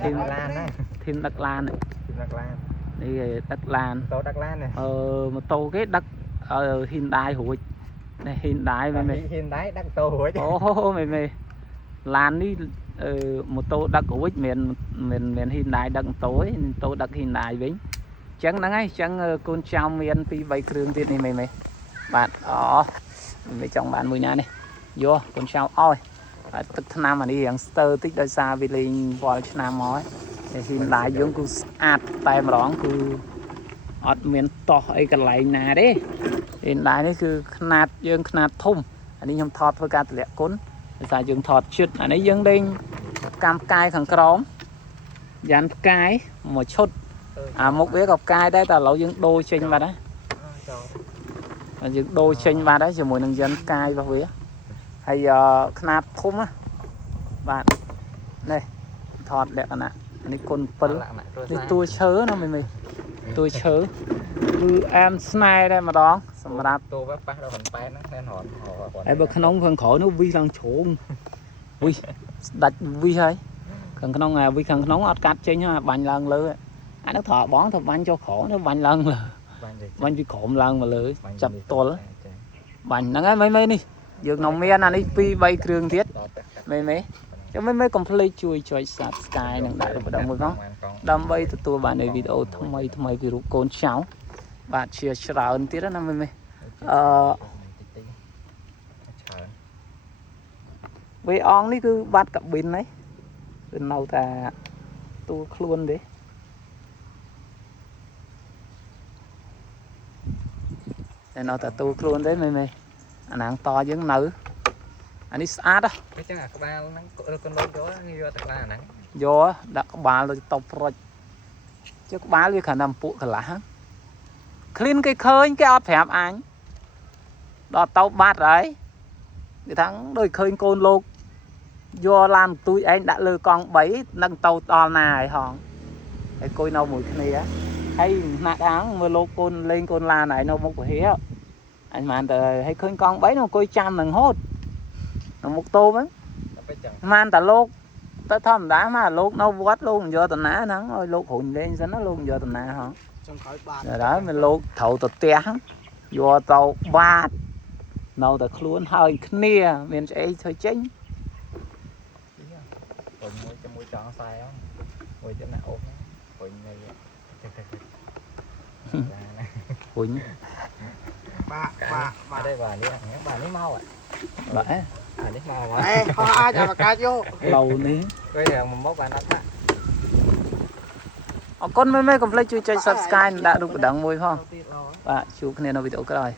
thêm lan á thêm đất lan này đi đất lan tô đất lan này một tô cái đất Hyundai hủi này Hyundai mày Hyundai đất tô hủi ô mày lan đi một tô đất hủi miền Hyundai đất tối tô đất Hyundai bính chẳng nắng ấy chẳng con trao miền pi bay kêu tiền này mày bạn mấy chồng bạn mùi nhà này vô con trao oi tức nam mà đi youngster tích đôi xa vì linh vòi nam mói Hyundai giống cứ ạt tay mà đón cứ ọt miền to ấy cái lại nè đấy Hyundaiនេះគឺຂະຫນາດយើងຂະຫນາດធំអានេះខ្ញុំថតធ្វើការទម្លាក់គុណដោយសារយើងថតជិតអានេះយើងលេងកម្មផ្កាយខាងក្រោមយ៉ាន់ផ្កាយមួយឈុតមុខវាក៏ផ្កាយដែរតែឥឡូវយើងដូរចេញបាត់ហើយយើងដូរចេញបាត់ហើយជាមួយនឹងយ៉ាន់ផ្កាយរបស់វាហើយຂະຫນາດធំណាបាទនេះថតលក្ខណៈអានេះគុណ7នេះតួឈើណាមីតួឈើគឺអែមស្នេហ៍ដែរម្ដងសម្រាប់តួប៉ះដល់ប៉ុនប៉ែនហ្នឹងតែរហូតហើយបើក្នុងខាងក្រោយនោះវីឡើងជ្រុងវីស្ដាច់វីហើយខាងក្នុងវីខាងក្នុងអត់កាត់ចេញហើយបាញ់ឡើងលើអានោះត្របងទៅបាញ់ចុះក្រោមទៅបាញ់ឡើងលើបាញ់ពីក្រោមឡើងមកលើចាប់ទល់បាញ់ហ្នឹងហើយមីនេះយើងនៅមានអានេះ2 3គ្រឿងទៀតមីចាំមិនកុំភ្លេចជួយចុច Subscribe និងដាក់រូបម្ដងមួយផងដើម្បីទទួលបាននៅវីដេអូថ្មីពីរូបកូនចៅបាទជាច្រើនទៀតណាមីវីអងនេះគឺបាត់កាប៊ីនហ្នឹងគឺនៅតែតួខ្លួនទេតែនៅតែតួខ្លួនទេមីអាណាងតយើងនៅអានេះស្អាតហ្នឹងចឹងអាក្បាលហ្នឹងកូនលូតយកយកតែក្បាលហ្នឹងយកដាក់ក្បាលទៅតបប្រុចចុះក្បាលវាគ្រាន់តែពួកកន្លះឃ្លីនគេឃើញគេអត់ប្រាប់អញដល់ទៅបាត់ហើយគេថាដូចឃើញកូនលោកយកឡានទួយឯងដាក់លើកង់3នឹងទៅដល់ណាហើយហងហើយគួយនៅមួយគ្នាហើយណាក់ខាងមើលលោកកូនលេងកូនឡានហើយនៅមុខពហិអញមិនទៅហើយឃើញកង់3នៅអង្គុយចាំនឹងហូតនៅមុខតូមហ្នឹងមិនតែលោកទៅធម្មតាមកលោកនៅវត្តលោកយកតាណាហ្នឹងឲ្យលោករុញលេងសិនណាលោកយកតាណាហងចង់ក្រោយបាទដល់មិនលោកត្រូវទៅផ្ទះយកទៅបាតនៅតែខ្លួនហើយគ្នាមានស្អីធ្វើចេញមួយចង់ខ្សែមួយចិត្តណាអូសរុញនេះរុញបាទđây bàនេះមកបាទអានេះមកហើយខោអាចអាកាយកឡូវនេះគេមកមកបានអត់ដាក់អរគុណមិនកុំភ្លេចជួយចុច Subscribe និងដាក់រូបបណ្ដឹងមួយផងបាទជួបគ្នានៅវីដេអូក្រោយ